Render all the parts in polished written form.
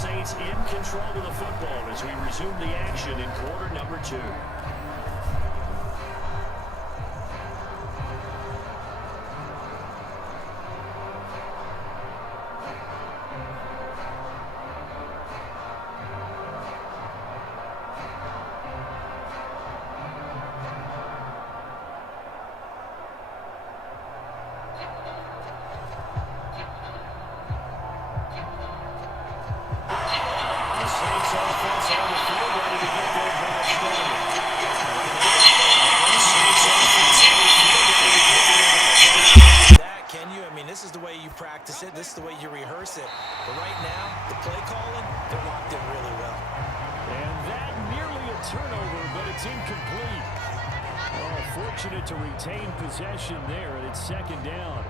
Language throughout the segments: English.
Saints in control of the football as we resume the action in quarter number 2. This is the way you rehearse it. But right now, the play calling, they're locked in really well. And that nearly a turnover, but it's incomplete. Oh, fortunate to retain possession there, and it's second down.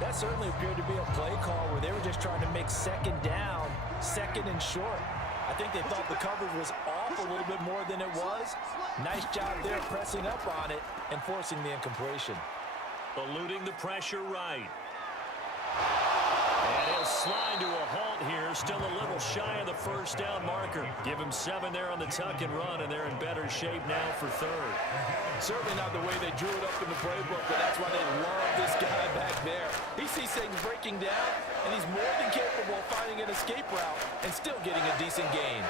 That certainly appeared to be a play call where they were just trying to make second down, second and short. I think they thought the coverage was off a little bit more than it was. Nice job there pressing up on it and forcing the incompletion. Eluding the pressure right. And he'll slide to a halt here. Still a little shy of the first down marker. Give him 7 there on the tuck and run, and they're in better shape now for third. Certainly not the way they drew it up in the playbook, but that's why they love this guy back there. He sees things breaking down, and he's more than capable of finding an escape route and still getting a decent gain.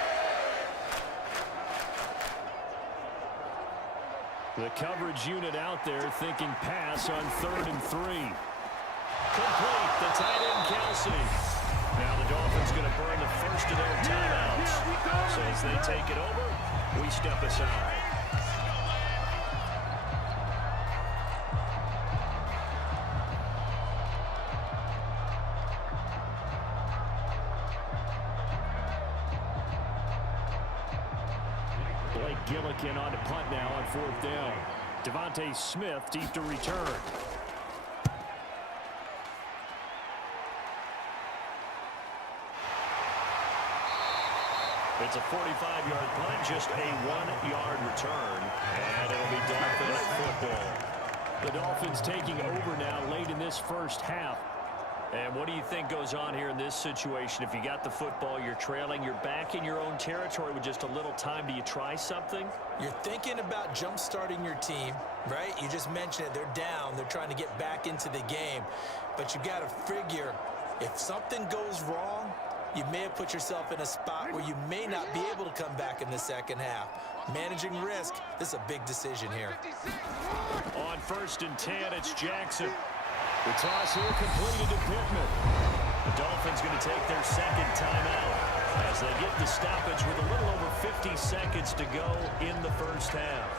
The coverage unit out there thinking pass on 3rd and 3. Complete, the tight end, Kelsey. Now the Dolphins going to burn the first of their timeouts. So as they take it over, we step aside. Blake Gillikin on to punt now on 4th down. Devontae Smith deep to return. It's a 45-yard punt, just a 1-yard return, and it'll be Dolphin football. The Dolphins taking over now late in this first half. And what do you think goes on here in this situation? If you got the football, you're trailing, you're back in your own territory with just a little time. Do you try something? You're thinking about jump-starting your team, right? You just mentioned it. They're down. They're trying to get back into the game. But you got to figure, if something goes wrong, you may have put yourself in a spot where you may not be able to come back in the second half. Managing risk, this is a big decision here. On 1st and 10, it's Jackson. The toss here completed to Pittman. The Dolphins going to take their second timeout as they get the stoppage with a little over 50 seconds to go in the first half.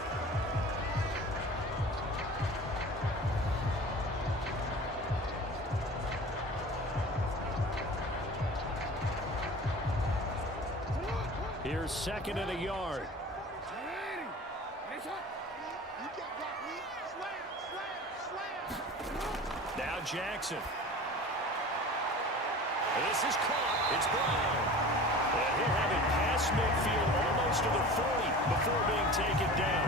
Here's 2nd and a yard. Now Jackson. And this is caught. It's Brown. And he'll have it past midfield almost to the 40 before being taken down.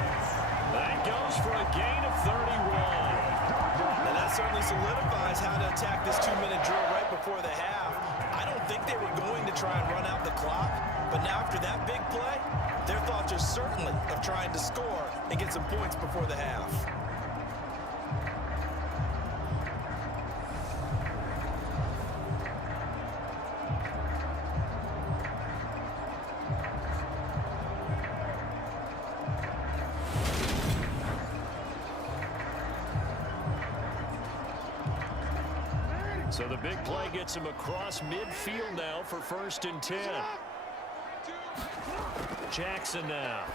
That goes for a gain of 31. Now that certainly solidifies how to attack this 2-minute drill right before the half. I don't think they were going to try and run out the clock. But now after that big play, their thoughts are certainly of trying to score and get some points before the half. So the big play gets him across midfield now for 1st and 10. Jackson now.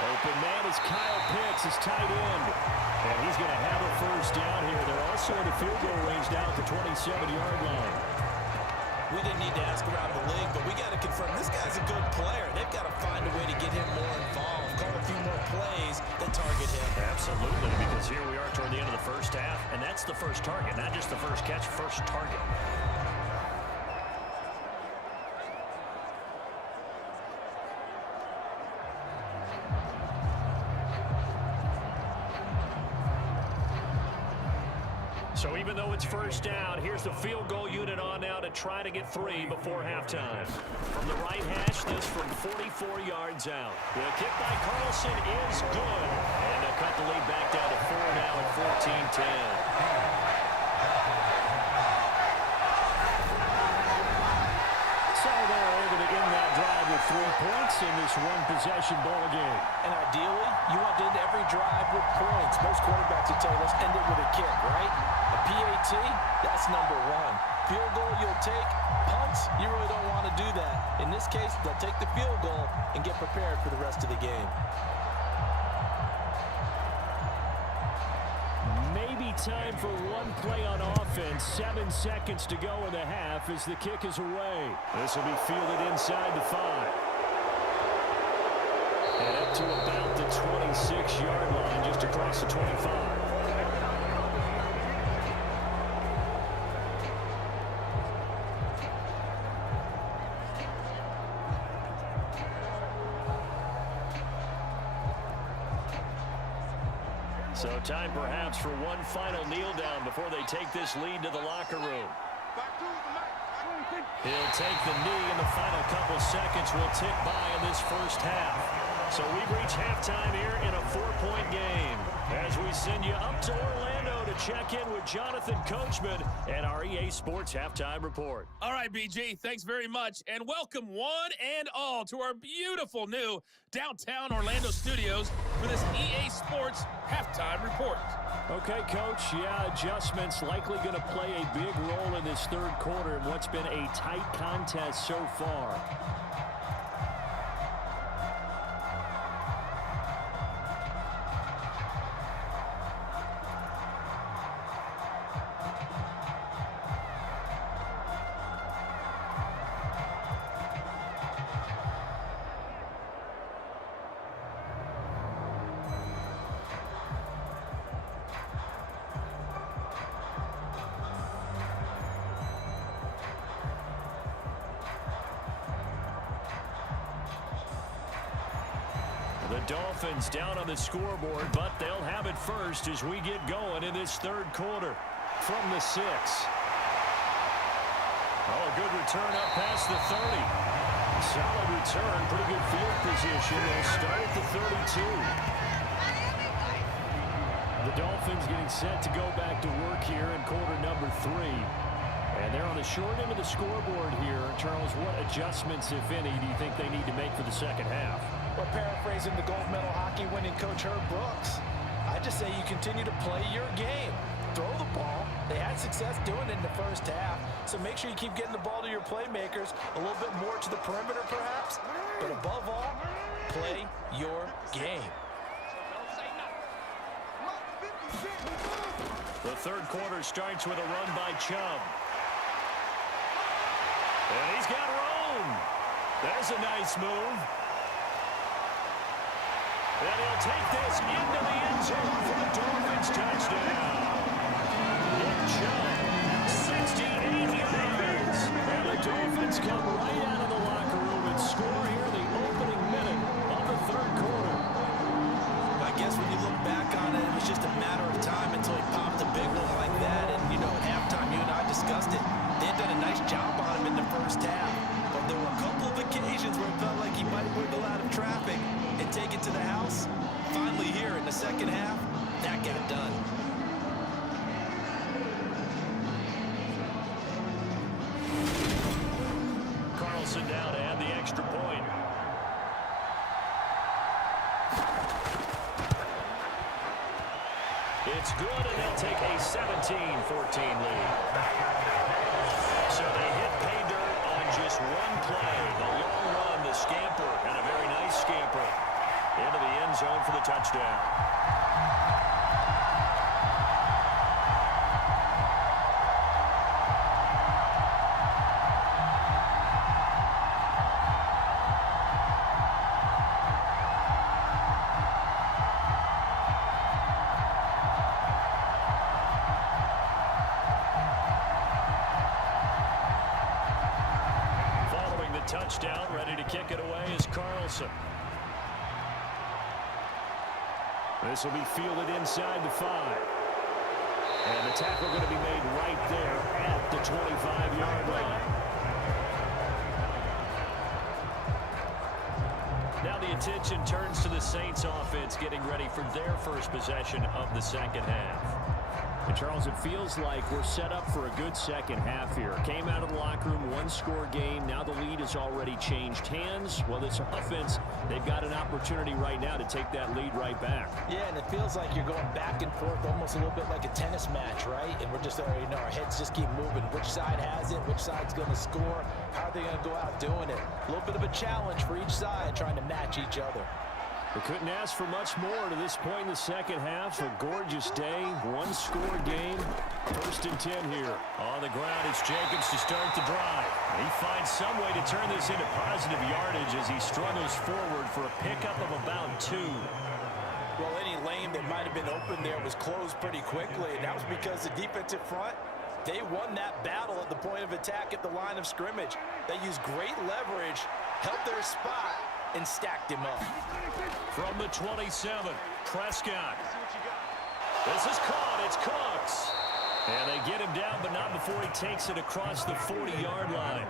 Open man is Kyle Pitts, his tight end. And he's going to have a first down here. They're also in the field goal range down at the 27-yard line. We didn't need to ask around the league, but we got to confirm this guy's a good player. They've got to find a way to get him more involved, call a few more plays that target him. Absolutely, because here we are toward the end of the first half, and that's the first target, not just the first catch, first target. So even though it's first down, here's the field goal unit on now to try to get 3 before halftime. From the right hash, this from 44 yards out. The kick by Carlson is good. And they'll cut the lead back down to 4 now at 14-10. So they're able to end that drive with 3 points in this one-possession ball game. And ideally, you want to end every drive with points. Most quarterbacks would tell you, let's end it with a kick, right? A PAT, that's number 1. Field goal you'll take. Punts, you really don't want to do that. In this case, they'll take the field goal and get prepared for the rest of the game. Maybe time for one play on offense. 7 seconds to go in the half as the kick is away. This will be fielded inside the 5. And up to about the 26-yard line, just across the 25. So time perhaps for one final kneel down before they take this lead to the locker room. He'll take the knee, and the final couple seconds will tick by in this first half. So we've reached halftime here in a 4-point game as we send you up to Orlando to check in with Jonathan Coachman and our EA Sports Halftime Report. All right, BG, thanks very much, and welcome one and all to our beautiful new downtown Orlando studios for this EA Sports Halftime Report. Okay, Coach, yeah, adjustments likely going to play a big role in this third quarter in what's been a tight contest so far. The Dolphins down on the scoreboard, but they'll have it first as we get going in this third quarter from the 6. Oh, a good return up past the 30. Solid return, pretty good field position. They'll start at the 32. The Dolphins getting set to go back to work here in quarter number 3. And they're on the short end of the scoreboard here. Charles, what adjustments, if any, do you think they need to make for the second half? Well, paraphrasing the gold medal hockey winning coach Herb Brooks, I just say you continue to play your game. Throw the ball. They had success doing it in the first half, so make sure you keep getting the ball to your playmakers, a little bit more to the perimeter perhaps, but above all, play your game. The third quarter starts with a run by Chubb. And he's got room. There's a nice move. And he'll take this into the end zone for the Dolphins touchdown. Nick Chubb, 68 yards. And the Dolphins come right out of the locker room and score here in the opening minute of the third quarter. I guess when you look back on it, it was just a matter of time until he popped a big one like that. And, you know, at halftime, you and I discussed it. They had done a nice job on him in the first half. But there were a couple of occasions where it felt like he might wiggle out of traffic and take it to the house. Finally here in the second half, that got done. Carlson down to add the extra point. It's good, and they'll take a 17-14 lead. So they hit pay dirt on just one play. The long run, the scamper, and a very nice scamper into the end zone for the touchdown. Touchdown, ready to kick it away is Carlson. This will be fielded inside the 5. And the tackle going to be made right there at the 25-yard line. Now the attention turns to the Saints offense getting ready for their first possession of the second half. And Charles, it feels like we're set up for a good second half here. Came out of the locker room, one-score game. Now the lead has already changed hands. Well, this offense, they've got an opportunity right now to take that lead right back. Yeah, and it feels like you're going back and forth almost a little bit like a tennis match, right? And we're just, our heads just keep moving. Which side has it? Which side's going to score? How are they going to go out doing it? A little bit of a challenge for each side trying to match each other. We couldn't ask for much more to this point in the second half. A gorgeous day, one-score game. 1st and 10 here. On the ground, it's Jacobs to start the drive. He finds some way to turn this into positive yardage as he struggles forward for a pickup of about 2. Well, any lane that might have been open there was closed pretty quickly, and that was because the defensive front, they won that battle at the point of attack at the line of scrimmage. They used great leverage, held their spot, and stacked him up. From the 27, Prescott. This is caught. It's Cooks. And they get him down, but not before he takes it across the 40-yard line.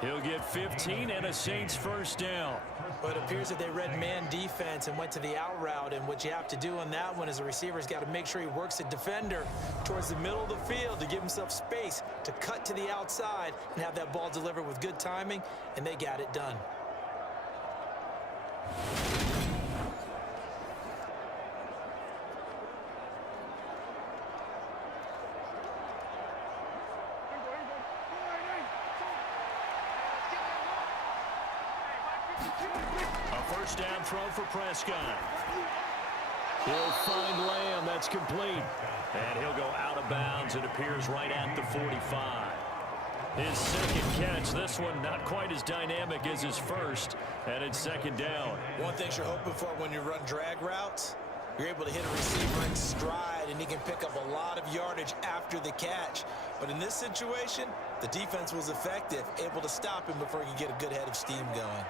He'll get 15 and a Saints first down. But it appears that they read man defense and went to the out route, and what you have to do on that one is the receiver's got to make sure he works the defender towards the middle of the field to give himself space to cut to the outside and have that ball delivered with good timing, and they got it done. A first down throw for Prescott. He'll find Lamb. That's complete. And he'll go out of bounds. It appears right at the 45. His second catch. This one not quite as dynamic as his first. And it's second down. One thing you're hoping for when you run drag routes, you're able to hit a receiver in stride, and he can pick up a lot of yardage after the catch. But in this situation, the defense was effective, able to stop him before he could get a good head of steam going.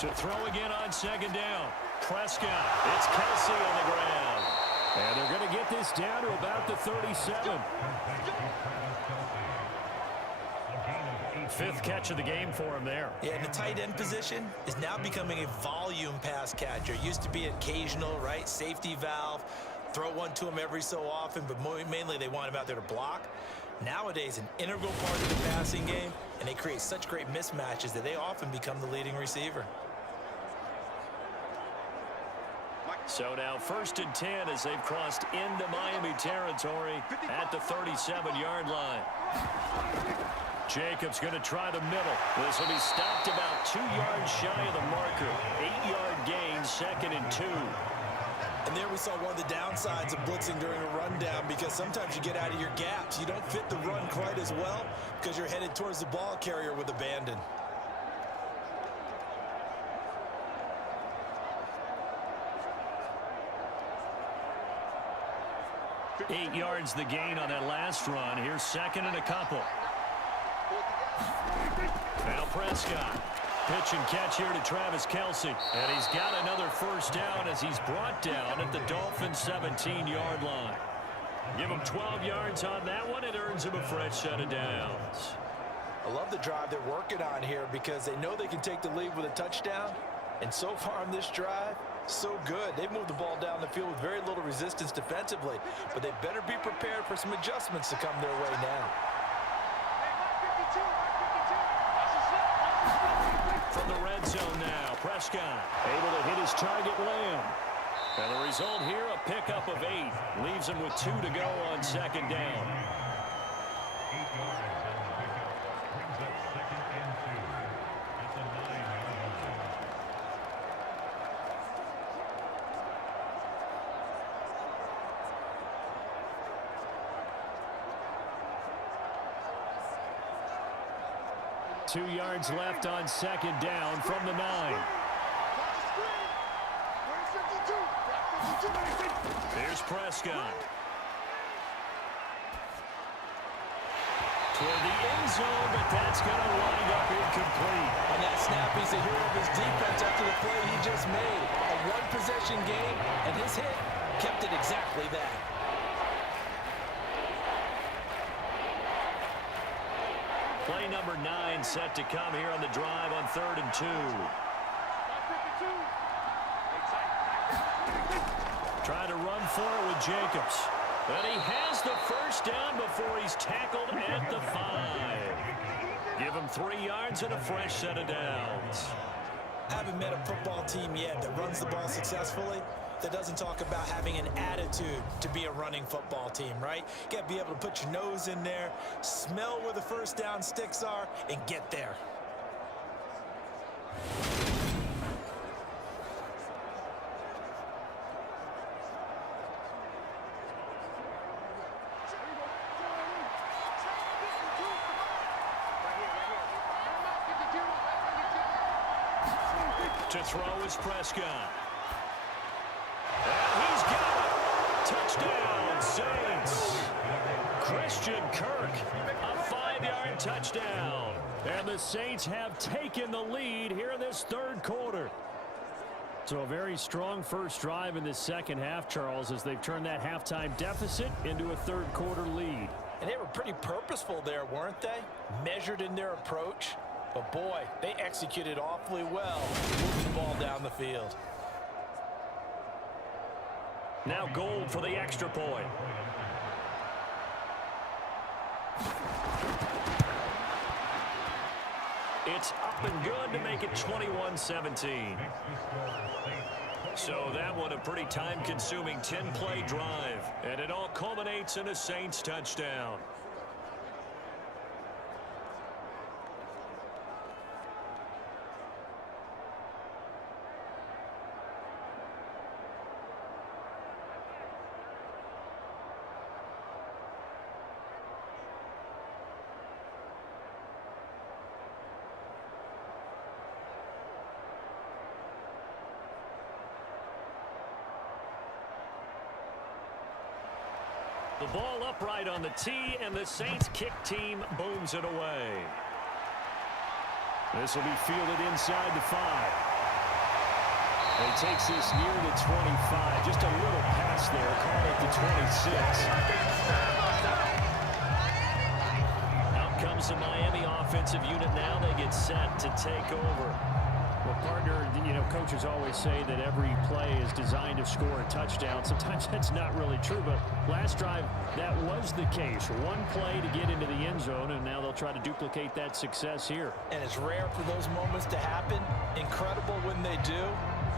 To throw again on second down. Prescott. It's Kelsey on the ground. And they're going to get this down to about the 37. 5th catch of the game for him there. Yeah, and the tight end position is now becoming a volume pass catcher. Used to be occasional, right? Safety valve. Throw one to him every so often, but mainly they want him out there to block. Nowadays, an integral part of the passing game, and they create such great mismatches that they often become the leading receiver. So now 1st and 10 as they've crossed into Miami territory at the 37-yard line. Jacobs going to try the middle. This will be stopped about 2 yards shy of the marker. 8-yard gain, 2nd and 2. And there we saw one of the downsides of blitzing during a rundown, because sometimes you get out of your gaps. You don't fit the run quite as well because you're headed towards the ball carrier with abandon. Eight yards the gain on that last run. Here's 2nd and a couple. Now Prescott. Pitch and catch here to Travis Kelsey. And he's got another first down as he's brought down at the Dolphins' 17-yard line. Give him 12 yards on that one. It earns him a fresh set of downs. I love the drive they're working on here because they know they can take the lead with a touchdown. And so far on this drive, so good. They've moved the ball down the field with very little resistance defensively. But they better be prepared for some adjustments to come their way now. From the red zone now, Prescott able to hit his target, Lamb. And the result here, a pickup of 8. Leaves him with 2 to go on 2nd down. 2 yards left on 2nd down from the 9. Here's Prescott. Toward the end zone, but that's going to wind up incomplete. On that snap, he's a hero of his defense after the play he just made. A one-possession game, and his hit kept it exactly that. Play number 9 set to come here on the drive on 3rd and 2. Trying to run for it with Jacobs. And he has the first down before he's tackled at the 5. Give him 3 yards and a fresh set of downs. I haven't met a football team yet that runs the ball successfully that doesn't talk about having an attitude to be a running football team, right? You got to be able to put your nose in there, smell where the first down sticks are, and get there. To throw is Prescott. And he's got it. Touchdown, Saints. Christian Kirk, a 5-yard touchdown. And the Saints have taken the lead here in this 3rd quarter. So a very strong first drive in this second half, Charles, as they've turned that halftime deficit into a 3rd quarter lead. And they were pretty purposeful there, weren't they? Measured in their approach. But boy, they executed awfully well, moving the ball down the field. Now Gold for the extra point. It's up and good to make it 21-17. So that one a pretty time-consuming 10-play drive. And it all culminates in a Saints touchdown. The ball upright on the tee, and the Saints kick team booms it away. This will be fielded inside the 5. And he takes this near the 25. Just a little pass there. Call it the 26. Out comes the Miami offensive unit now. They get set to take over. Well, partner, you know, coaches always say that every play is designed to score a touchdown. Sometimes that's not really true, but last drive, that was the case. One play to get into the end zone, and now they'll try to duplicate that success here. And it's rare for those moments to happen. Incredible when they do.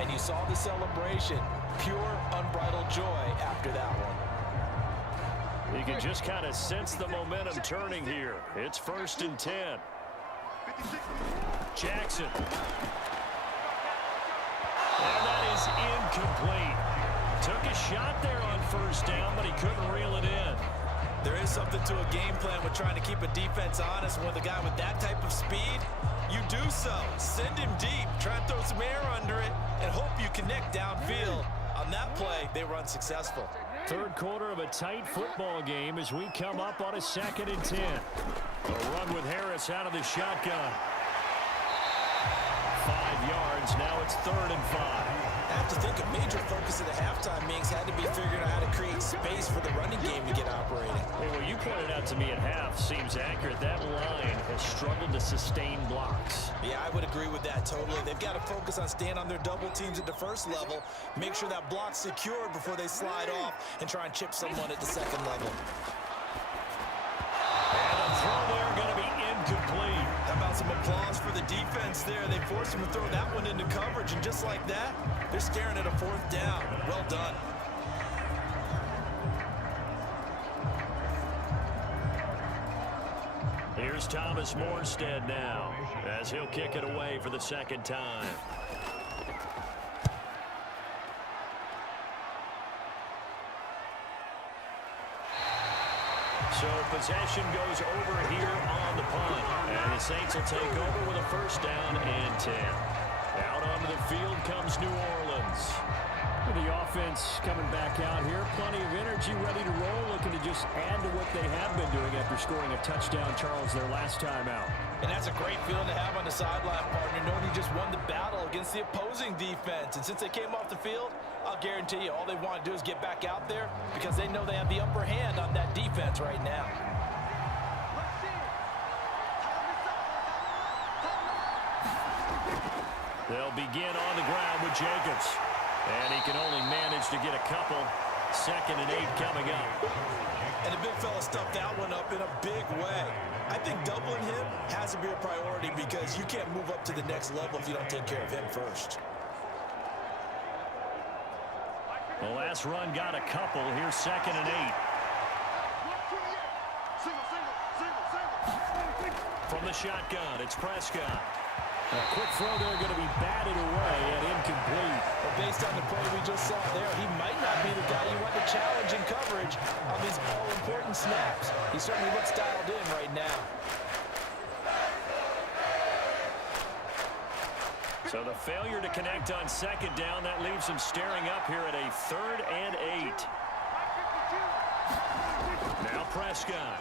And you saw the celebration. Pure, unbridled joy after that one. You can just kind of sense the momentum turning here. It's 1st and 10. Jackson. And that is incomplete. Took a shot there on 1st down, but he couldn't reel it in. There is something to a game plan with trying to keep a defense honest. With a guy with that type of speed, you do so. Send him deep, try and throw some air under it, and hope you connect downfield. On that play, they were unsuccessful. 3rd quarter of a tight football game as we come up on a 2nd and 10. A run with Harris out of the shotgun. 5 yards. Now it's 3rd and 5. I have to think a major focus of the halftime meetings had to be figuring out how to create space for the running game to get operating. Hey, well, you pointed out to me at half, seems accurate. That line has struggled to sustain blocks. Yeah, I would agree with that totally. They've got to focus on staying on their double teams at the 1st level, make sure that block's secured before they slide off, and try and chip someone at the 2nd level. And a throw there going to be incomplete. How about some applause for the defense there? They forced him to throw that one into coverage, and just like that, they're staring at a 4th down. Well done. Here's Thomas Morstead now, as he'll kick it away for the 2nd time. So possession goes over here on the punt. And the Saints will take over with a 1st down and 10. Out onto the field comes New Orleans. The offense coming back out here. Plenty of energy, ready to roll, looking to just add to what they have been doing after scoring a touchdown, Charles, their last time out. And that's a great feeling to have on the sideline, partner, knowing you just won the battle against the opposing defense. And since they came off the field, I'll guarantee you all they want to do is get back out there because they know they have the upper hand on that defense right now. They'll begin on the ground with Jacobs. And he can only manage to get a couple. 2nd and 8 coming up. And the big fella stuffed that one up in a big way. I think doubling him has to be a priority because you can't move up to the next level if you don't take care of him first. The last run got a couple. Here's 2nd and 8. From the shotgun, it's Prescott. A quick throw there going to be batted away and incomplete. But based on the play we just saw there, he might not be the guy you want to challenge in coverage on these all-important snaps. He certainly looks dialed in right now. So the failure to connect on 2nd down, that leaves him staring up here at a 3rd and 8. Now Prescott.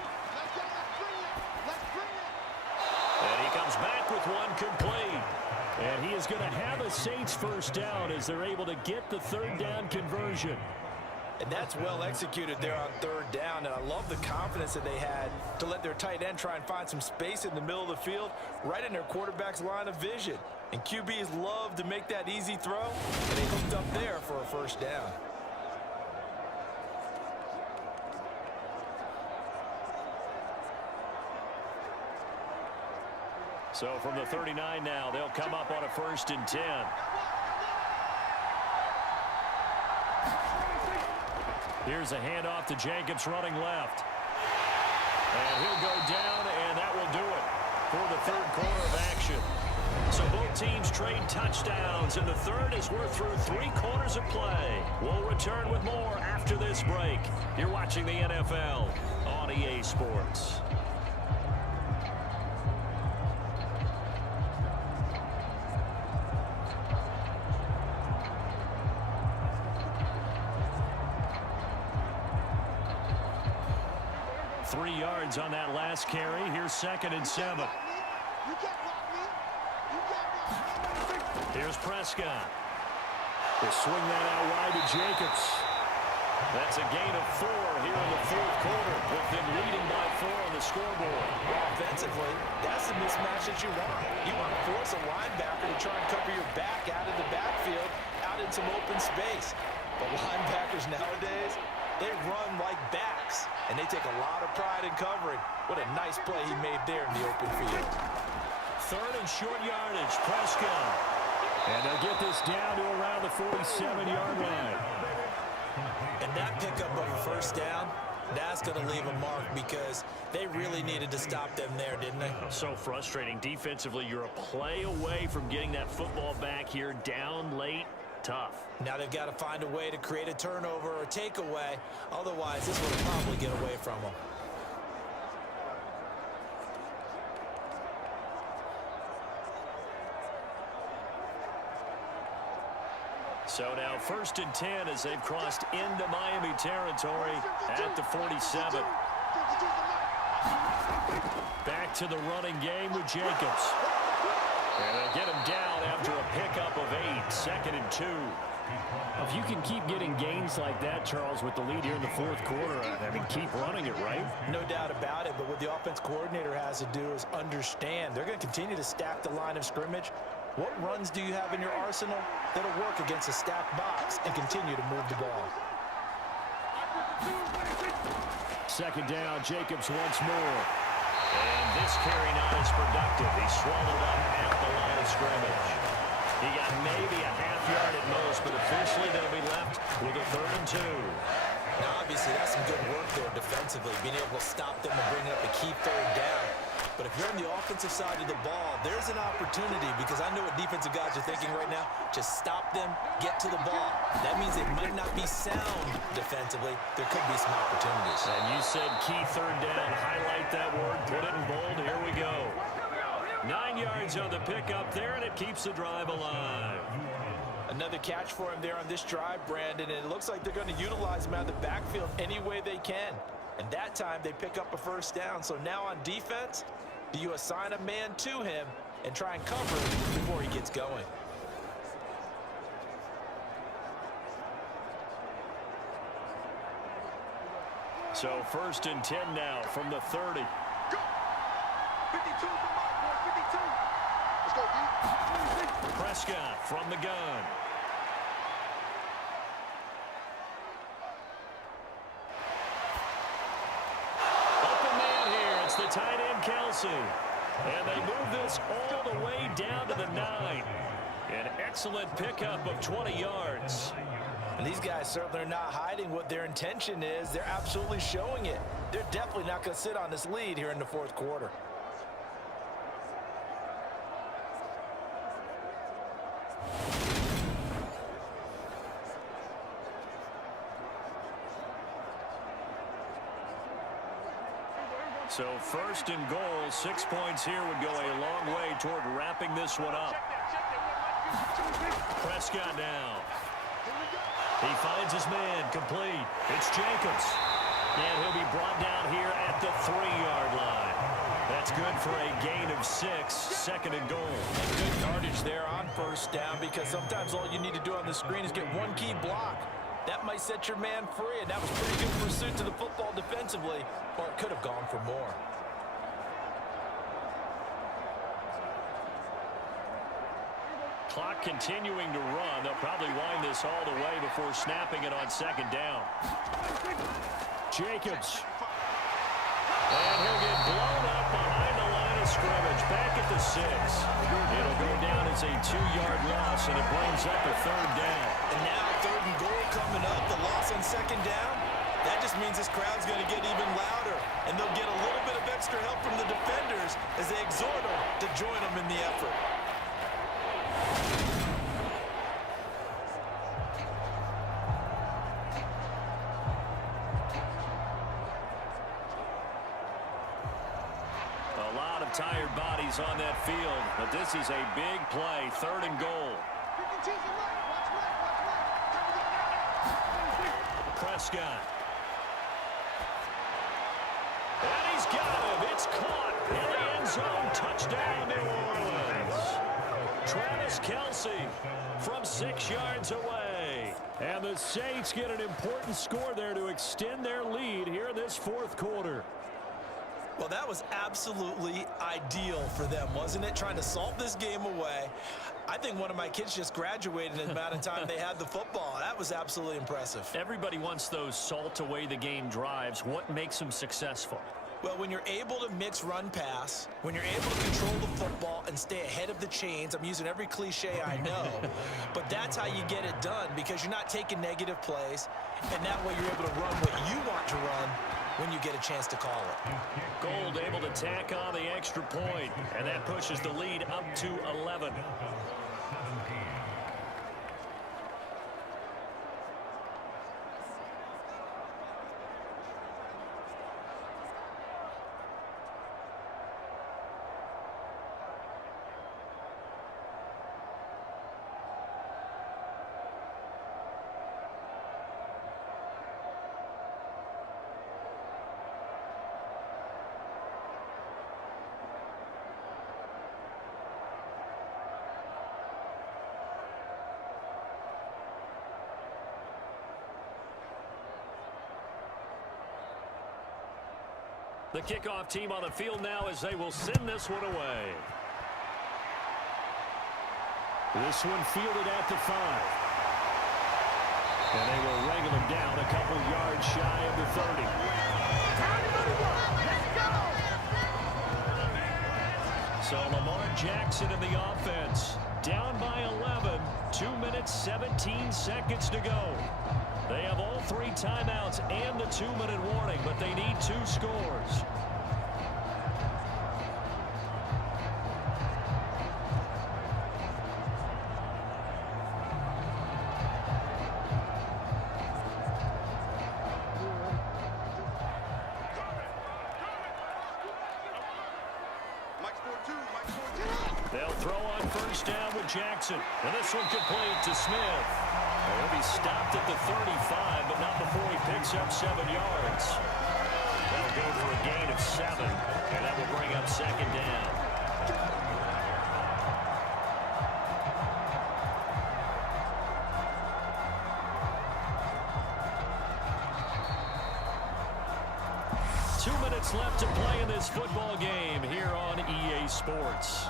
And he comes back with one complete. And he is going to have a Saints first down as they're able to get the 3rd down conversion. And that's well executed there on 3rd down. And I love the confidence that they had to let their tight end try and find some space in the middle of the field, right in their quarterback's line of vision. And QBs love to make that easy throw, and they hooked up there for a first down. So from the 39 now, they'll come up on a 1st and 10. Here's a handoff to Jacobs running left. And he'll go down, and that will do it for the 3rd quarter of action. So both teams trade touchdowns, and the 3rd as we're through 3 quarters of play. We'll return with more after this break. You're watching the NFL on EA Sports. On that last carry. Here's 2nd and 7. Here's Prescott. They'll swing that out wide to Jacobs. That's a gain of 4 here in the 4th quarter, with them leading by 4 on the scoreboard. Offensively, that's the mismatch that you want. You want to force a linebacker to try and cover your back out of the backfield, out in some open space. But linebackers nowadays, they run like backs, and they take a lot of pride in covering. What a nice play he made there in the open field. 3rd and short yardage, Prescott. And they'll get this down to around the 47-yard line. And that pickup of a first down, that's going to leave a mark because they really needed to stop them there, didn't they? So frustrating. Defensively, you're a play away from getting that football back here down late. Tough. Now they've got to find a way to create a turnover or a takeaway. Otherwise, this will probably get away from them. So now 1st and 10 as they've crossed into Miami territory at the 47. Back to the running game with Jacobs. And they get him down after a pickup of 8, 2nd and 2. If you can keep getting gains like that, Charles, with the lead here in the 4th quarter, I mean, keep running it, right? No doubt about it, but what the offense coordinator has to do is understand. They're going to continue to stack the line of scrimmage. What runs do you have in your arsenal that'll work against a stacked box and continue to move the ball? 2nd down, Jacobs once more. And this carry not as productive. He swallowed up at the line of scrimmage. He got maybe a half yard at most, but officially they'll be left with a 3rd and 2. Now, obviously, that's some good work there defensively, being able to stop them and bring up a key 3rd down. But if you're on the offensive side of the ball, there's an opportunity because I know what defensive guys are thinking right now. Just stop them, get to the ball. That means they might not be sound defensively. There could be some opportunities. And you said key 3rd down. Highlight that word. Put it in bold. Here we go. 9 yards on the pickup there, and it keeps the drive alive. Another catch for him there on this drive, Brandon, and it looks like they're going to utilize him out of the backfield any way they can. And that time they pick up a first down. So now on defense, do you assign a man to him and try and cover him before he gets going? So 1st and 10 now from the 30. Go! 52 from my boy, 52. Let's go, D. Prescott from the gun. Open man here. It's the tight end, Kelsey. And they move this all the way down to the 9. An excellent pickup of 20 yards. And these guys certainly are not hiding what their intention is. They're absolutely showing it. They're definitely not going to sit on this lead here in the fourth quarter. So 1st and goal, 6 points here would go a long way toward wrapping this one up. Prescott now. He finds his man, complete. It's Jacobs. And he'll be brought down here at the 3-yard line. That's good for a gain of 6, 2nd and goal. And good yardage there on first down, because sometimes all you need to do on the screen is get one key block. That might set your man free, and that was pretty good pursuit to the football defensively, or it could have gone for more. Clock continuing to run. They'll probably wind this all the way before snapping it on 2nd down. Jacobs. And he'll get blown up behind the line of scrimmage. Back at the 6. It'll go down as a 2-yard loss, and it brings up a 3rd down. And now 3rd and goal coming up. The loss on 2nd down. That just means this crowd's going to get even louder. And they'll get a little bit of extra help from the defenders as they exhort them to join them in the effort. A lot of tired bodies on that field, but this is a big play. 3rd and goal. Prescott. And he's got him. It's caught in the end zone. Touchdown, New Orleans. Travis Kelce from 6 yards away. And the Saints get an important score there to extend their lead here in this 4th quarter. Well, that was absolutely ideal for them, wasn't it? Trying to salt this game away. I think one of my kids just graduated in the amount of time they had the football. That was absolutely impressive. Everybody wants those salt away the game drives. What makes them successful? Well, when you're able to mix run-pass, when you're able to control the football and stay ahead of the chains, I'm using every cliche I know, but that's how you get it done, because you're not taking negative plays, and that way you're able to run what you want to run when you get a chance to call it. Gold able to tack on the extra point, and that pushes the lead up to 11. The kickoff team on the field now as they will send this one away. This one fielded at the 5. And they will wrangle him down a couple yards shy of the 30. So Lamar Jackson in the offense. Down by 11. 2 minutes, 17 seconds to go. They have all 3 timeouts and the 2-minute warning, but they need 2 scores. Mike's 4-2, Mike's 4-2. They'll throw on first down with Jackson. And this one complete to Smith. He'll be stopped at the 35, but not before he picks up 7 yards. They'll go for a gain of 7, and that will bring up second down. Left to play in this football game here on EA Sports.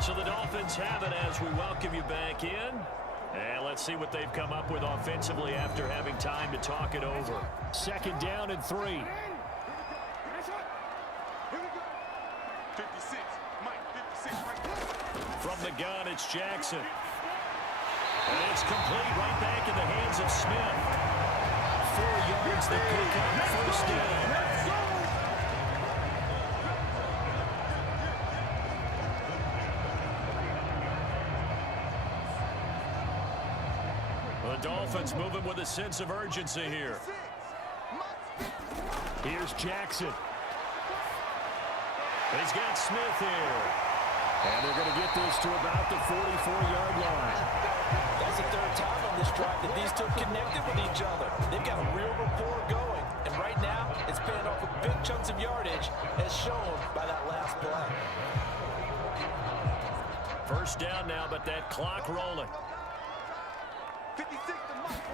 So the Dolphins have it as we welcome you back in. And let's see what they've come up with offensively after having time to talk it over. Second down and 3. 56, Mike, 56, right. From the gun, it's Jackson. And it's complete right back in the hands of Smith. 4 yards that pick up first down. The Dolphins moving with a sense of urgency here. Here's Jackson. He's got Smith here. And they're going to get this to about the 44-yard line. That's the third time on this drive that these two connected with each other. They've got a real rapport going. And right now, it's paying off with big chunks of yardage, as shown by that last play. First down now, but that clock rolling. 56 to Mike.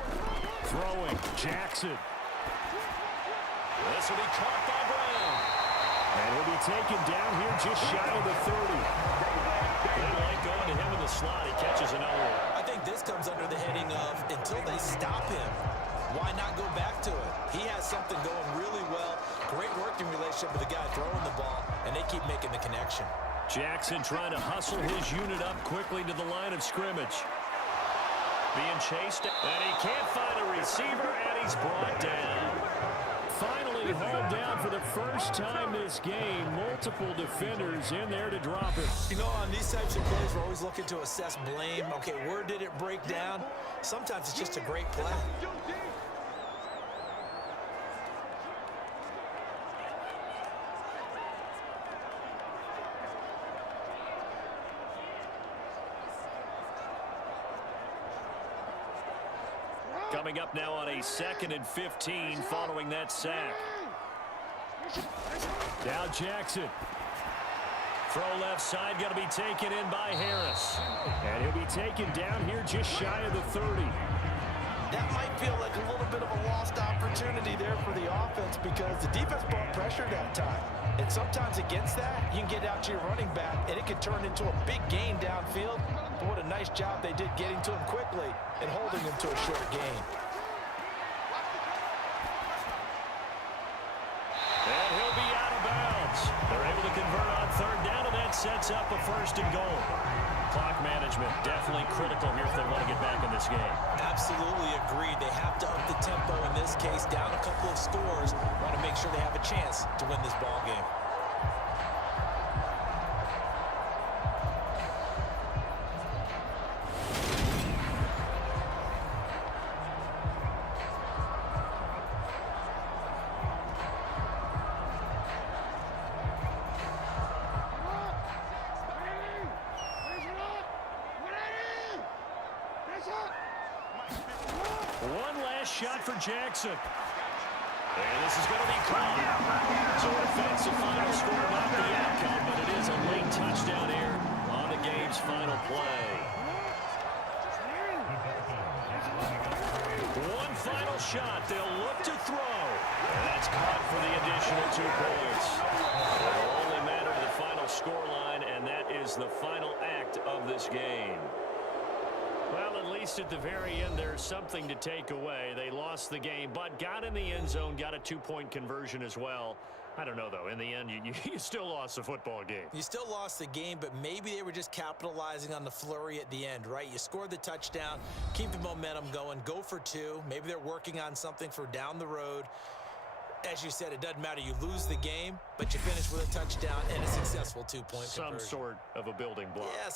Throwing, Jackson. This will be caught by Brown. And he'll be taken down here just shy of the 30. They like going to him in the slot. He catches another one. I think this comes under the heading of, until they stop him, why not go back to it? He has something going really well. Great working relationship with the guy throwing the ball, and they keep making the connection. Jackson trying to hustle his unit up quickly to the line of scrimmage. Being chased, and he can't find a receiver, and he's brought down. Finally hauled down for the first time this game. Multiple defenders in there to drop it. You know, on these types of plays, we're always looking to assess blame. Okay, where did it break down? Sometimes it's just a great play. Coming up now on a 2nd and 15 following that sack. Now Jackson. Throw left side, going to be taken in by Harris. And he'll be taken down here just shy of the 30. That might feel like a little bit of a lost opportunity there for the offense because the defense brought pressure that time. And sometimes against that, you can get out to your running back, and it could turn into a big gain downfield. But what a nice job they did getting to him quickly and holding him to a short gain. And he'll be out of bounds. They're able to convert on third down, and that sets up a 1st and goal. Clock management definitely critical here if they want to get back in this game. Absolutely agreed. They have to up the tempo in this case, down a couple of scores. Want to make sure they have a chance to win this ball game. Shot for Jackson. And this is going to be caught. So defensive final score, not the outcome, but it is a late touchdown here on the game's final play. One final shot. They'll look to throw. And that's caught for the additional 2 points. It'll only matter to the final scoreline, and that is the final act of this game. Well, at least at the very end, there's something to take away. They lost the game, but got in the end zone, got a 2-point conversion as well. I don't know, though. In the end, you still lost the football game. You still lost the game, but maybe they were just capitalizing on the flurry at the end, right? You scored the touchdown, keep the momentum going, go for 2. Maybe they're working on something for down the road. As you said, it doesn't matter. You lose the game, but you finish with a touchdown and a successful 2-point conversion. Some sort of a building block. Yeah,